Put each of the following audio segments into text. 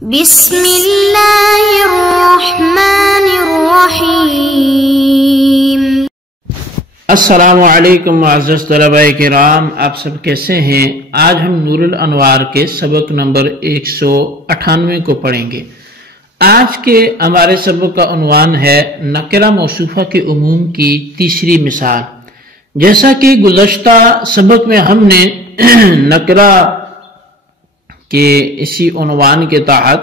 بسم اللہ الرحمن الرحیم۔ السلام علیکم معزز طلباء کرام، آپ سب کیسے ہیں؟ آج ہم نور الانوار کے سبق نمبر 198 کو پڑھیں گے۔ آج کے ہمارے سبق کا عنوان ہے نکرہ موصوفہ کے عموم کی تیسری مثال۔ جیسا کہ گزشتہ سبق میں ہم نے نکرہ کے اسی عنوان کے تحت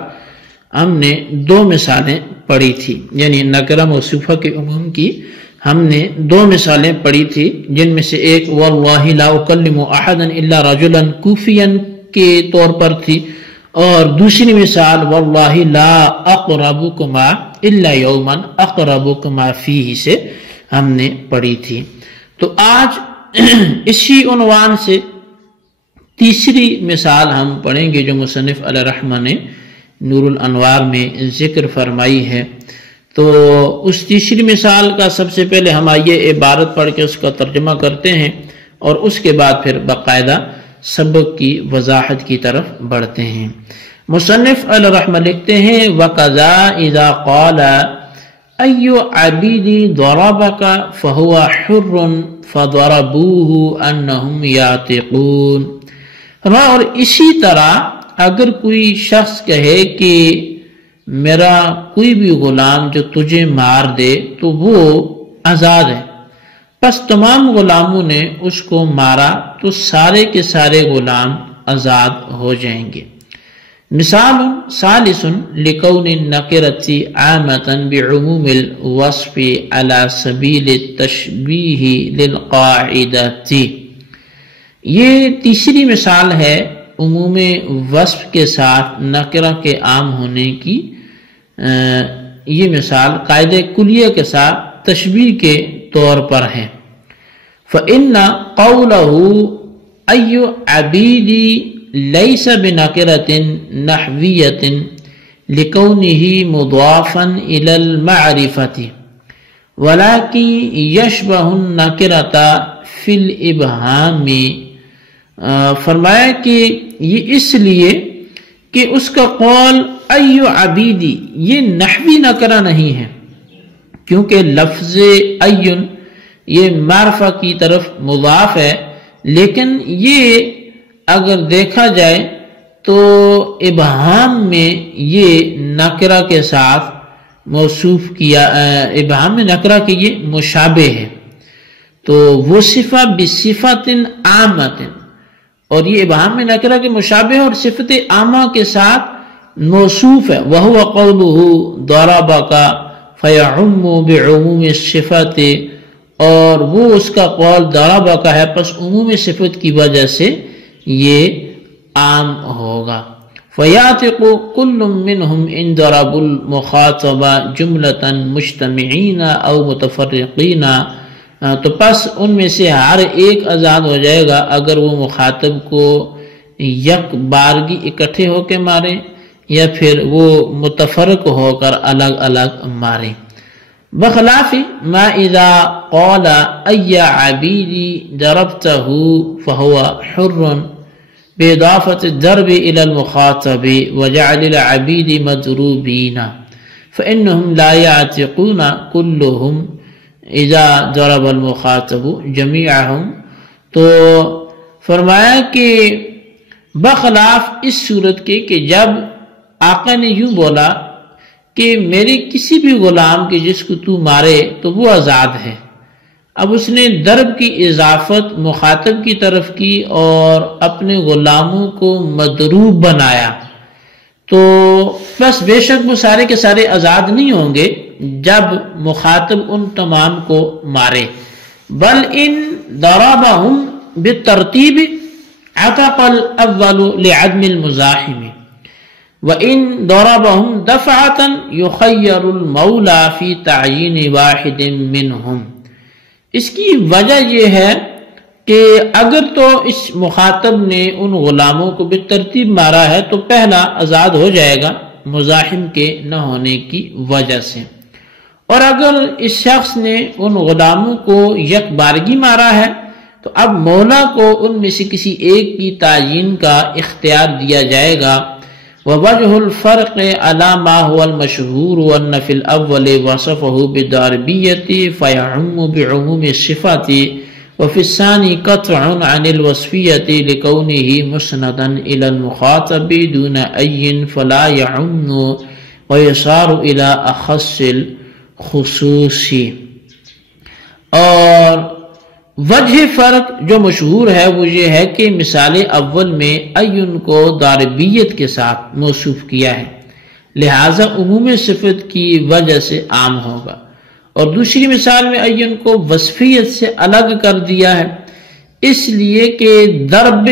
ہم نے 2 مثالیں پڑھی تھی، یعنی نکرہ موصوفہ کے عموم کی ہم نے 2 مثالیں پڑھی تھی، جن میں سے ایک واللہ لا اکلم احدا الا رجلا کوفیا کے طور پر تھی، اور دوسری مثال واللہ لا اقربکما الا یوما اقربکما فیہ سے ہم نے پڑھی تھی۔ تو آج اسی عنوان سے تیسری مثال ہم پڑھیں گے جو مصنف علیہ الرحمہ نے نور الانوار میں ذکر فرمائی ہے۔ تو اس تیسری مثال کا سب سے پہلے ہم آئیے عبارت پڑھ کے اس کا ترجمہ کرتے ہیں، اور اس کے بعد پھر باقاعدہ سبق کی وضاحت کی طرف بڑھتے ہیں۔ مصنف علیہ الرحمہ لکھتے ہیں وَقَذَا إِذَا قَالَ أَيُّ عَبِيدِ ضَرَبَكَ فَهُوَ حُرٌّ فَضَرَبُوهُ أَنَّهُمْ يَعْتِقُونَ۔ اور اسی طرح اگر کوئی شخص کہے کہ میرا کوئی بھی غلام جو تجھے مار دے تو وہ آزاد ہے، پس تمام غلاموں نے اس کو مارا تو سارے کے سارے غلام آزاد ہو جائیں گے۔ مثال ثالث لکون النکرۃ عامۃ بعموم الوصف علی سبیل التشبیہ للقاعدۃ۔ یہ تیسری مثال ہے عموم وصف کے ساتھ نکرہ کے عام ہونے کی، یہ مثال قاعدہ کلیہ کے ساتھ تشبیہ کے طور پر ہے۔ فإن قوله أي عبيدي ليس بنكرة نحوية لكونه مضافا إلى المعرفة ولكن يشبه النكرة في الإبهام۔ فرمایا کہ یہ اس لیے کہ اس کا قول ایو عبیدی یہ نحوی نکرہ نہیں ہے، کیونکہ لفظ ایون یہ معرفہ کی طرف مضاف ہے، لیکن یہ اگر دیکھا جائے تو ابہام میں یہ نکرہ کے ساتھ موصوف کیا، ابہام میں نکرہ کے یہ مشابہ ہے، تو وہ صفہ بصفت عامۃ، اور یہ ابہام میں نکرہ کے مشابہ اور صفت عامہ کے ساتھ موصوف ہے۔ وَهُوَ قَوْلُهُ ضَرَبَكَ فَيَعُمُّ بِعُمُومِ الصِّفَةِ، اور وہ اس کا قول ضَرَبَكَ ہے، پس عموم صفت کی وجہ سے یہ عام ہوگا۔ فَيَعْتِقُ كُلٌّ مِّنْهُمْ إِنْ ضَرَبُوا الْمُخَاطَبَ جُمْلَةً مُجْتَمِعِينَ أَوْ مُتَفَرِّقِينَ، تو پس ان میں سے ہر ایک آزاد ہو جائے گا اگر وہ مخاطب کو یک بارگی اکٹھے ہو کے مارے یا پھر وہ متفرق ہو کر الگ الگ مارے۔ بخلاف ما اذا قال ای عبیدی ضربته فهو حر باضافة الضرب الى المخاطب وجعل العبید مضروبین فانهم لا يعتقون كلهم اذا ضرب المخاطب جميعهم۔ تو فرمایا کہ بخلاف اس صورت کے کہ جب آقا نے یوں بولا کہ میرے کسی بھی غلام کے جس کو تو مارے تو وہ آزاد ہے، اب اس نے ضرب کی اضافت مخاطب کی طرف کی اور اپنے غلاموں کو مضروب بنایا، تو بس بے شک وہ سارے کے سارے آزاد نہیں ہوں گے جب مخاطب ان تمام کو مارے، بل ان ضربهم بالترتیب عتق الاول لعدم المزاحم وان ضربهم دفعة يخير المولى في تعيين واحد منهم۔ اس کی وجہ یہ ہے کہ اگر تو اس مخاطب نے ان غلاموں کو بالترتیب مارا ہے تو پہلا آزاد ہو جائے گا مزاحم کے نہ ہونے کی وجہ سے، اور اگر اس شخص نے ان غلاموں کو یک بارگی مارا ہے تو اب مولا کو ان میں سے کسی ایک کی تعیین کا اختیار دیا جائے گا، ووجه الفرق على ما هو المشهور وأن في الأول وصفه بالضاربية فيعم بعموم الصفات وفي الثاني قطع عن الوصفية لكونه مسندا إلى المخاطب دون أي فلا يعم ويصار إلى أخص الخصوص. اور وجہ فرق جو مشہور ہے وہ یہ ہے کہ مثال اول میں این کو ضاربیت کے ساتھ موصوف کیا ہے، لہذا عموم صفت کی وجہ سے عام ہوگا، اور دوسری مثال میں این کو وصفیت سے الگ کر دیا ہے اس لیے کہ ضرب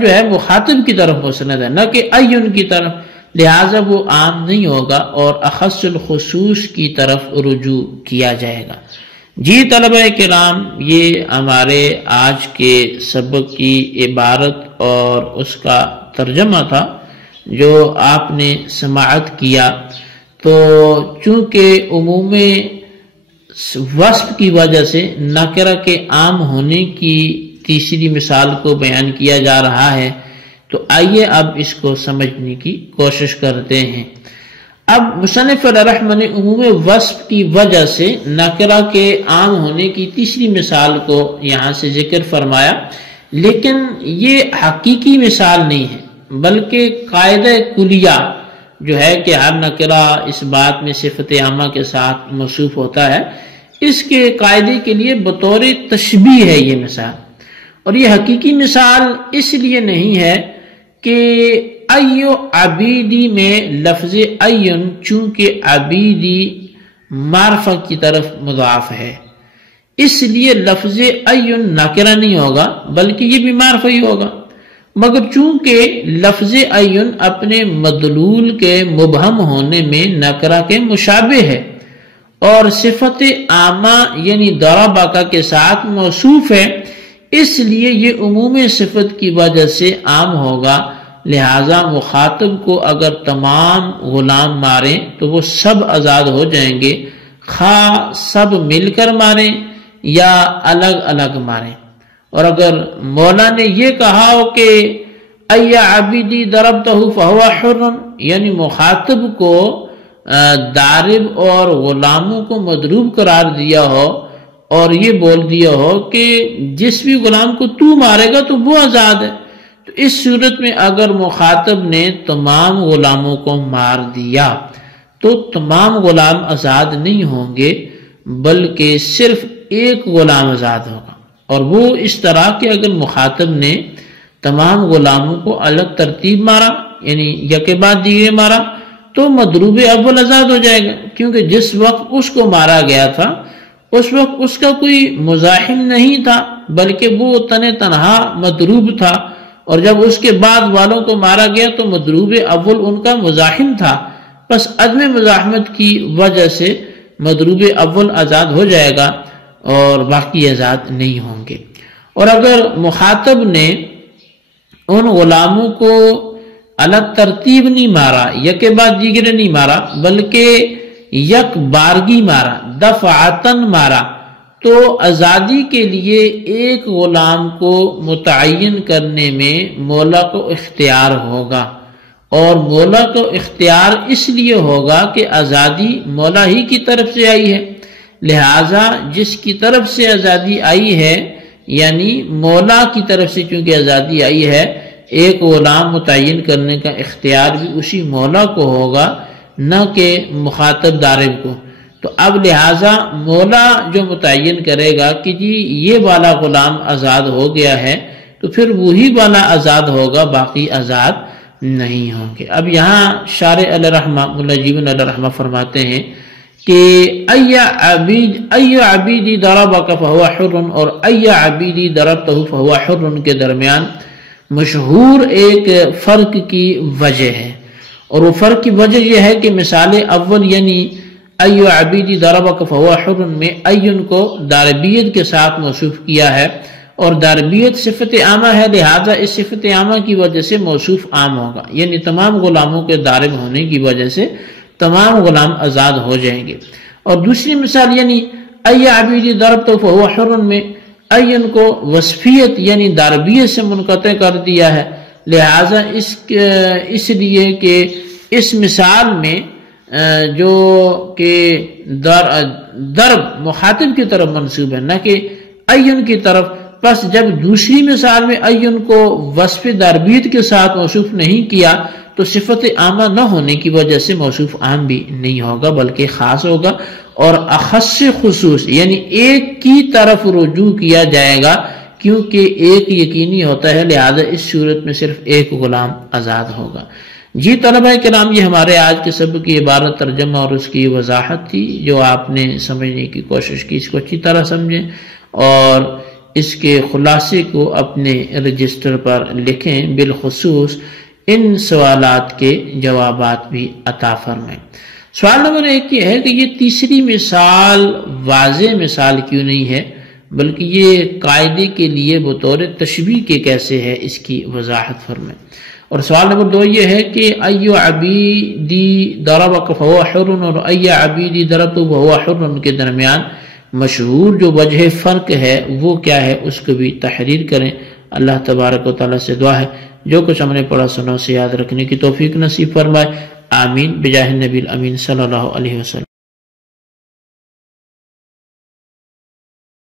جو ہے مخاطب کی طرف مسند ہے نہ کہ این کی طرف، لہذا وہ عام نہیں ہوگا اور اخص الخصوص کی طرف رجوع کیا جائے گا. جی طلبہ کرام، یہ ہمارے آج کے سبق کی عبارت اور اس کا ترجمہ تھا جو آپ نے سماعت کیا. تو چونکہ عموم وصف کی وجہ سے نکرہ کے عام ہونے کی تیسری مثال کو بیان کیا جا رہا ہے، تو آئیے اب اس کو سمجھنے کی کوشش کرتے ہیں. اب مصنف علیہ رحمہ نے عموم وصف کی وجہ سے نکرہ کے عام ہونے کی تیسری مثال کو یہاں سے ذکر فرمایا، لیکن یہ حقیقی مثال نہیں ہے بلکہ قاعدہ کلیہ جو ہے کہ ہر نکرہ اس بات میں صفت عامہ کے ساتھ موصوف ہوتا ہے، اس کے قاعدے کے لیے بطور تشبیہ ہے یہ مثال. اور یہ حقیقی مثال اس لیے نہیں ہے کہ ایو عبیدی میں لفظ این چونکہ عبیدی معرفہ کی طرف مضاف ہے اس لیے لفظ این نکرہ نہیں ہوگا بلکہ یہ بھی معرفہ ہی ہوگا، مگر چونکہ لفظ این اپنے مدلول کے مبہم ہونے میں نکرہ کے مشابہ ہے اور صفت عامہ یعنی ضربہ کے ساتھ موصوف ہے، اس لیے یہ عموم صفت کی وجہ سے عام ہوگا. لہذا مخاطب کو اگر تمام غلام ماریں تو وہ سب آزاد ہو جائیں گے، خواہ سب مل کر ماریں یا الگ الگ ماریں. اور اگر مولا نے یہ کہا ہو کہ ای عبیدی ضربتہ فہو حر، یعنی مخاطب کو ضارب اور غلاموں کو مضروب قرار دیا ہو اور یہ بول دیا ہو کہ جس بھی غلام کو تو مارے گا تو وہ آزاد ہے، تو اس صورت میں اگر مخاطب نے تمام غلاموں کو مار دیا تو تمام غلام آزاد نہیں ہوں گے بلکہ صرف ایک غلام آزاد ہوگا. اور وہ اس طرح کہ اگر مخاطب نے تمام غلاموں کو الگ ترتیب مارا یعنی یکے بعد دیگرے مارا تو مضروب اول آزاد ہو جائے گا، کیونکہ جس وقت اس کو مارا گیا تھا اس وقت اس کا کوئی مزاحم نہیں تھا بلکہ وہ تنہا مضروب تھا، اور جب اس کے بعد والوں کو مارا گیا تو مضروب اول ان کا مزاحم تھا، بس عدم مزاحمت کی وجہ سے مضروب اول آزاد ہو جائے گا اور باقی آزاد نہیں ہوں گے. اور اگر مخاطب نے ان غلاموں کو الگ ترتیب نہیں مارا، یکے بعد دیگرے نہیں مارا بلکہ یک بارگی مارا، دفعتاً مارا، تو آزادی کے لیے ایک غلام کو متعین کرنے میں مولا کو اختیار ہوگا، اور مولا کو اختیار اس لیے ہوگا کہ آزادی مولا ہی کی طرف سے آئی ہے، لہٰذا جس کی طرف سے آزادی آئی ہے یعنی مولا کی طرف سے چونکہ آزادی آئی ہے، ایک غلام متعین کرنے کا اختیار بھی اسی مولا کو ہوگا نہ کہ مخاطب ضارب کو. تو اب لہٰذا مولا جو متعین کرے گا کہ جی یہ والا غلام آزاد ہو گیا ہے تو پھر وہی والا آزاد ہوگا، باقی آزاد نہیں ہوں گے. اب یہاں شارح علیہ رحمہ ملجیبن علیہ رحمہ فرماتے ہیں کہ ای عبیدی ضربک فہو حر اور ای عبیدی ضربتہ فہو حر کے درمیان مشہور ایک فرق کی وجہ ہے، اور وہ فرق کی وجہ یہ ہے کہ مثال اول یعنی ایو عبیدی ضربک فہو حر میں این کو ضاربیت کے ساتھ موصوف کیا ہے، اور ضاربیت صفت عامہ ہے، لہذا اس صفت عامہ کی وجہ سے موصوف عام ہوگا، یعنی تمام غلاموں کے ضارب ہونے کی وجہ سے تمام غلام آزاد ہو جائیں گے. اور دوسری مثال یعنی ای عبیدی ضربتہ فہو حر میں این کو وصفیت یعنی ضاربیت سے منقطع کر دیا ہے، لہٰذا اس لیے کہ اس مثال میں جو کہ ضرب مخاطب کی طرف منسوب ہے نہ کہ این کی طرف، پس جب دوسری مثال میں این کو وصف ضربیت کے ساتھ موصوف نہیں کیا تو صفت عامہ نہ ہونے کی وجہ سے موصوف عام بھی نہیں ہوگا بلکہ خاص ہوگا، اور اخص خصوص یعنی ایک کی طرف رجوع کیا جائے گا کیونکہ ایک یقینی ہوتا ہے، لہذا اس صورت میں صرف ایک غلام آزاد ہوگا۔ جی طلبہ کرام، یہ ہمارے آج کے سبق کی عبارت ترجمہ اور اس کی وضاحت تھی جو آپ نے سمجھنے کی کوشش کی، اس کو اچھی طرح سمجھیں اور اس کے خلاصے کو اپنے رجسٹر پر لکھیں، بالخصوص ان سوالات کے جوابات بھی عطا فرمائیں۔ سوال نمبر 1 یہ ہے کہ یہ تیسری مثال واضح مثال کیوں نہیں ہے بلکہ یہ قاعدے کے لیے بطور تشبیہ کے کیسے ہے، اس کی وضاحت فرمائیں۔ اور سوال نمبر 2 یہ ہے کہ ایو عبیدی ضربک فہو حر اور ای عبیدی ضربت فہو حر کے درمیان مشہور جو وجہ فرق ہے وہ کیا ہے، اس کو بھی تحریر کریں۔ اللہ تبارک و تعالیٰ سے دعا ہے جو کچھ ہم نے پڑھا سنا سے یاد رکھنے کی توفیق نصیب فرمائے، آمین بجاہ النبی الامین صلی اللہ علیہ وسلم۔